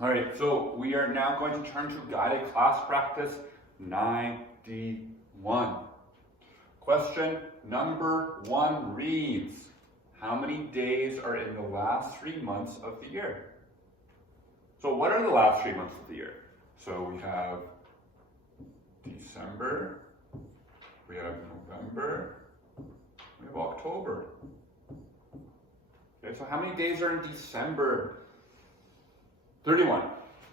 All right, so we are now going to turn to guided class practice 91. Question number 1 reads, how many days are in the last 3 months of the year? So what are the last 3 months of the year? So we have December, we have November, we have October. Okay, so how many days are in December? 31.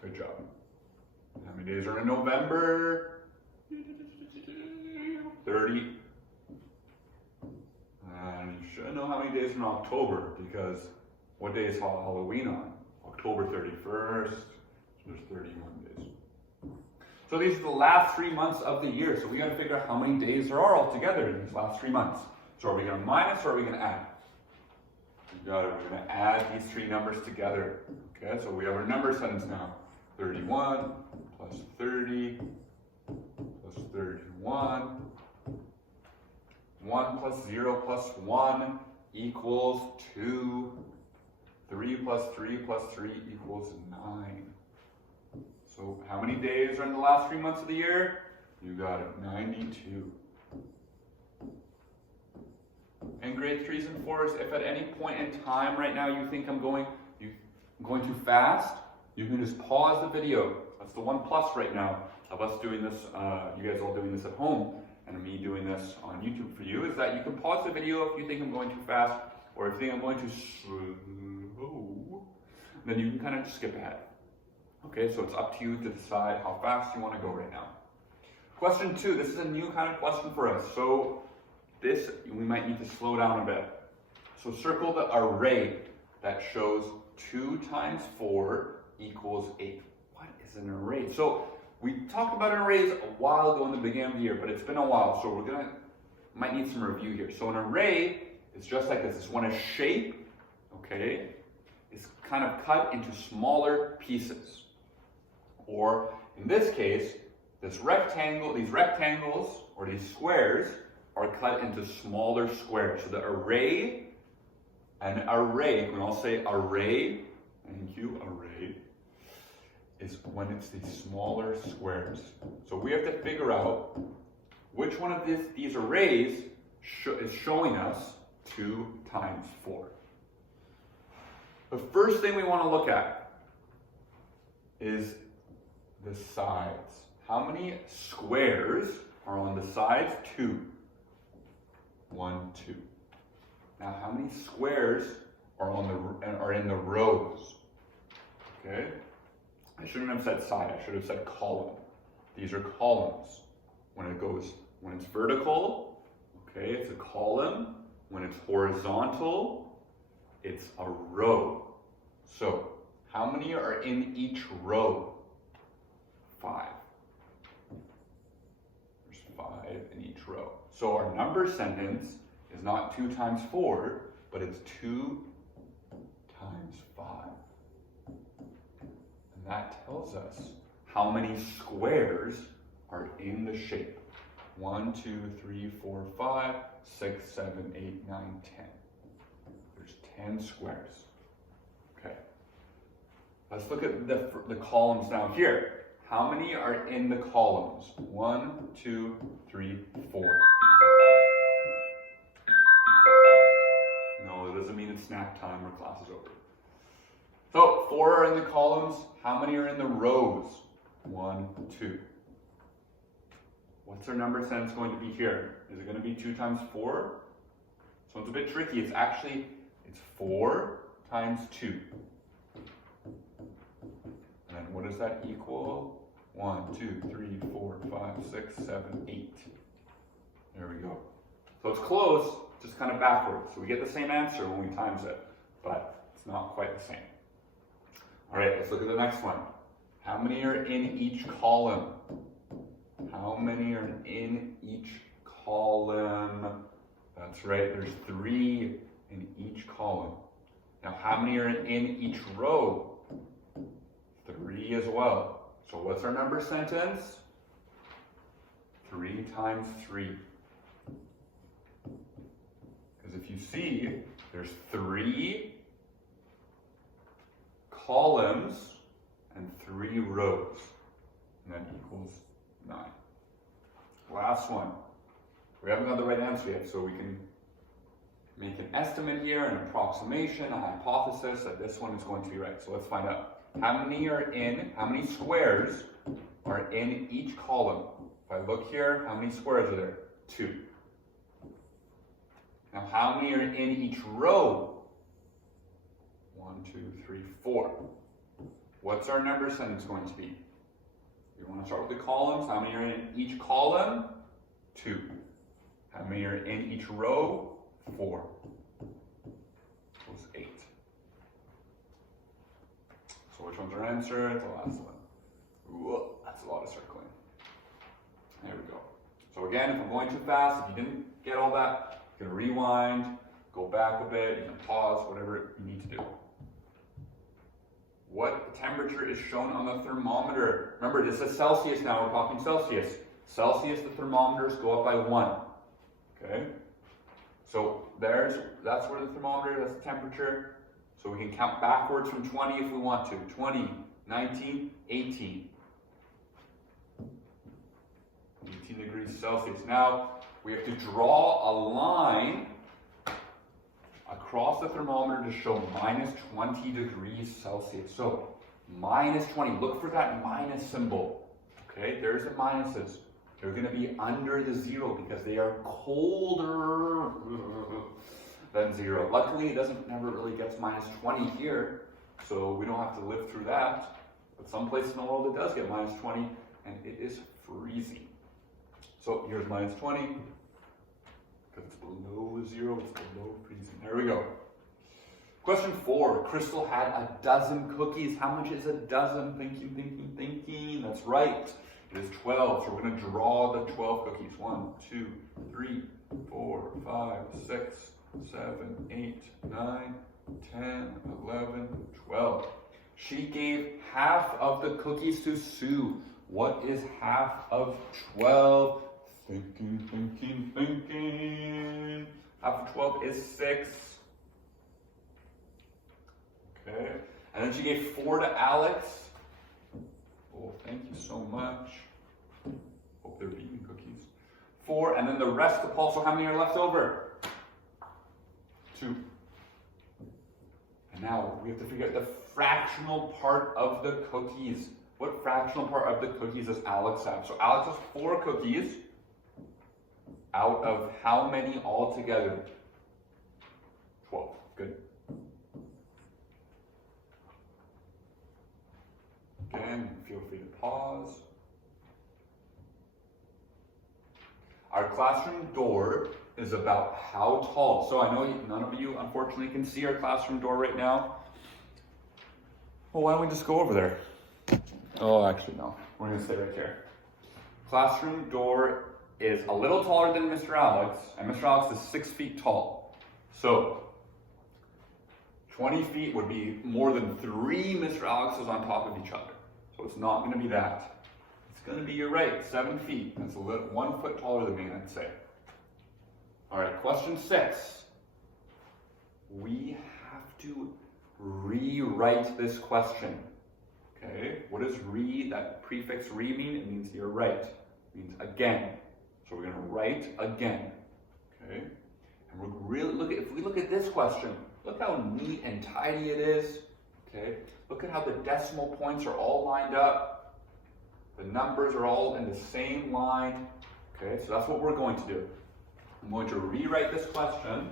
Good job. How many days are in November? 30. And you should know how many days in October, because what day is Halloween on? October 31st. So there's 31 days. So these are the last 3 months of the year. So we got to figure out how many days there are altogether in these last 3 months. So are we going to minus or are we going to add? We're going to add these 3 numbers together. Okay, so we have our number sentence now. 31 plus 30 plus 31. 1 plus 0 plus 1 equals 2. 3 plus 3 plus 3 equals 9. So how many days are in the last 3 months of the year? You got it, 92. And grade 3s and 4s, if at any point in time right now you think I'm going too fast, you can just pause the video. That's the 1 plus right now of us doing this, you guys all doing this at home, and me doing this on YouTube for you, is that you can pause the video if you think I'm going too fast, or if you think I'm going too slow, then you can kind of just skip ahead. Okay, so it's up to you to decide how fast you want to go right now. Question 2, this is a new kind of question for us. So this, we might need to slow down a bit. So circle the array that shows 2 times 4 equals 8. What is an array? So we talked about arrays a while ago in the beginning of the year, but it's been a while, so might need some review here. So an array is just like this. It's when a shape, okay, is kind of cut into smaller pieces. Or in this case, these rectangles or these squares are cut into smaller squares. So the array, we can all say array, thank you, array, is when it's these smaller squares. So we have to figure out which one of these arrays is showing us 2 times 4. The first thing we want to look at is the sides. How many squares are on the sides? 2. 1, 2. Now, how many squares are in the rows? Okay. I shouldn't have said side. I should have said column. These are columns. When it's vertical, okay, it's a column. When it's horizontal, it's a row. So, how many are in each row? 5. There's 5 in each row. So our number sentence is not 2 times 4, but it's 2 times 5. And that tells us how many squares are in the shape. 1, 2, 3, 4, 5, 6, 7, 8, 9, 10. There's 10 squares. Okay. Let's look at the columns now here. How many are in the columns? 1, 2, 3, 4. No, it doesn't mean it's nap time or class is over. So 4 are in the columns. How many are in the rows? 1, 2. What's our number sentence going to be here? Is it going to be 2 times 4? So it's a bit tricky. It's 4 times 2. And what does that equal? 1, 2, 3, 4, 5, 6, 7, 8. There we go. So it's close, just kind of backwards. So we get the same answer when we times it, but it's not quite the same. All right, let's look at the next one. How many are in each column? How many are in each column? That's right, there's 3 in each column. Now, how many are in each row? 3 as well. So what's our number sentence? 3 times 3. Because if you see, there's 3 columns and 3 rows. And that equals 9. Last one. We haven't got the right answer yet, so we can make an estimate here, an approximation, a hypothesis that this one is going to be right. So let's find out. How many squares are in each column? If I look here, how many squares are there? 2. Now, how many are in each row? 1, 2, 3, 4. What's our number sentence going to be? We want to start with the columns. How many are in each column? 2. How many are in each row? 4. Equals 8. So which one's our answer? The last one. Whoa, that's a lot of circling. There we go. So again, if I'm going too fast, if you didn't get all that, you can rewind, go back a bit, you can pause, whatever you need to do. What temperature is shown on the thermometer? Remember, this is Celsius now, we're talking Celsius. Celsius, the thermometers go up by 1. Okay? So that's where the thermometer, that's the temperature. So we can count backwards from 20 if we want to. 20, 19, 18. 18 degrees Celsius. Now, we have to draw a line across the thermometer to show minus 20 degrees Celsius. So, minus 20. Look for that minus symbol. Okay, there's the minuses. They're going to be under the 0 because they are colder than 0. Luckily, it never really gets minus 20 here, so we don't have to live through that. But some places in the world it does get minus 20, and it is freezing. So here's minus 20, because it's below 0, it's below freezing. There we go. Question 4. Crystal had a dozen cookies. How much is a dozen? Thinking. That's right. It is 12. So we're going to draw the 12 cookies. 1, 2, 3, 4, 5, 6, 7, 8, 9, 10, 11, 12. She gave half of the cookies to Sue. What is half of 12? Thinking. Half of 12 is 6. Okay. And then she gave 4 to Alex. Oh, thank you so much. Hope they're vegan cookies. 4, and then the rest of Paul. So how many are left over? 2. And now we have to figure out the fractional part of the cookies. What fractional part of the cookies does Alex have? So Alex has 4 cookies out of how many altogether? 12. Good. Again, feel free to pause. Our classroom door is about how tall? So I know none of you, unfortunately, can see our classroom door right now. Well, why don't we just go over there? Oh, actually, no. We're going to stay right here. Classroom door is a little taller than Mr. Alex, and Mr. Alex is 6 feet tall. So 20 feet would be more than 3 Mr. Alexes on top of each other. So it's not going to be that. It's going to be, you're right, 7 feet. That's a little, 1 foot taller than me, I'd say. All right, question 6. We have to rewrite this question. Okay, what does that prefix re mean? It means you're right. It means again. So we're going to write again. Okay, and we're really if we look at this question, look how neat and tidy it is. Okay, look at how the decimal points are all lined up. The numbers are all in the same line. Okay, so that's what we're going to do. I'm going to rewrite this question.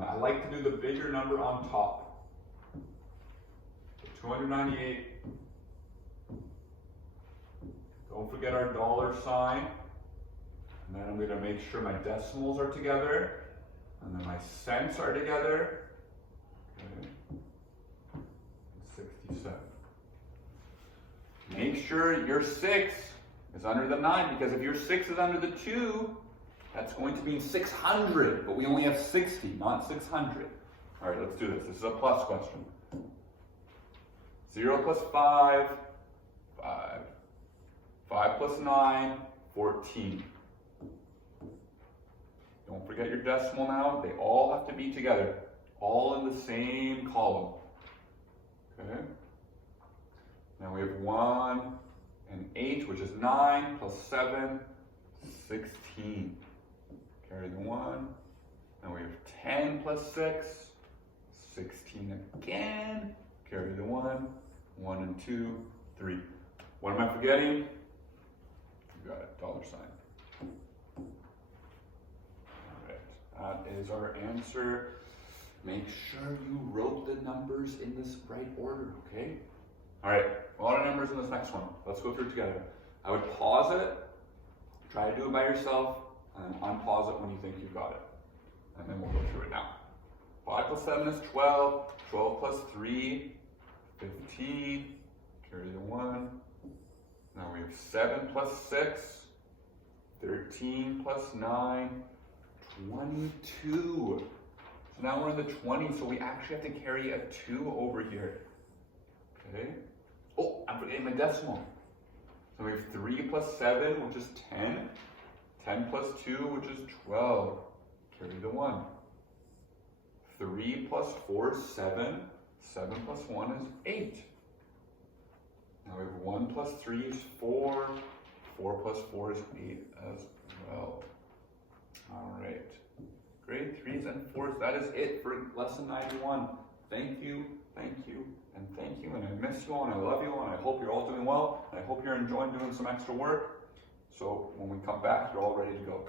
I like to do the bigger number on top. 298. Don't forget our dollar sign. And then I'm going to make sure my decimals are together. And then my cents are together. Okay. 67. Make sure your 6 is under the 9, because if your 6 is under the 2, that's going to mean 600. But we only have 60, not 600. All right, let's do this. This is a plus question. 0 plus 5, 5. 5 plus 9, 14. Don't forget your decimal now. They all have to be together. All in the same column. Okay? Now we have 1 and 8, which is 9, plus 7, 16. Carry the 1. Now we have 10 plus 6, 16 again. Carry the 1. 1 and 2, 3. What am I forgetting? You got it, $sign. All right, that is our answer. Make sure you wrote the numbers in this right order, okay? All right, a lot of numbers in this next one. Let's go through it together. I would pause it, try to do it by yourself, and then unpause it when you think you've got it. And then we'll go through it now. 5 plus 7 is 12. 12 plus 3, 15. Carry the 1. Now we have 7 plus 6, 13 plus 9, 22. So now we're in the 20s, so we actually have to carry a 2 over here. Okay? Oh, I'm forgetting my decimal. So we have 3 plus 7, which is 10. 10 plus 2, which is 12. Carry the 1. 3 plus 4 is 7. 7 plus 1 is 8. Now we have 1 plus 3 is 4. 4 plus 4 is 8 as well. All right. Grade 3s and 4s, that is it for lesson 91. Thank you, and thank you, and I miss you all, and I love you all, and I hope you're all doing well, and I hope you're enjoying doing some extra work. So when we come back, you're all ready to go.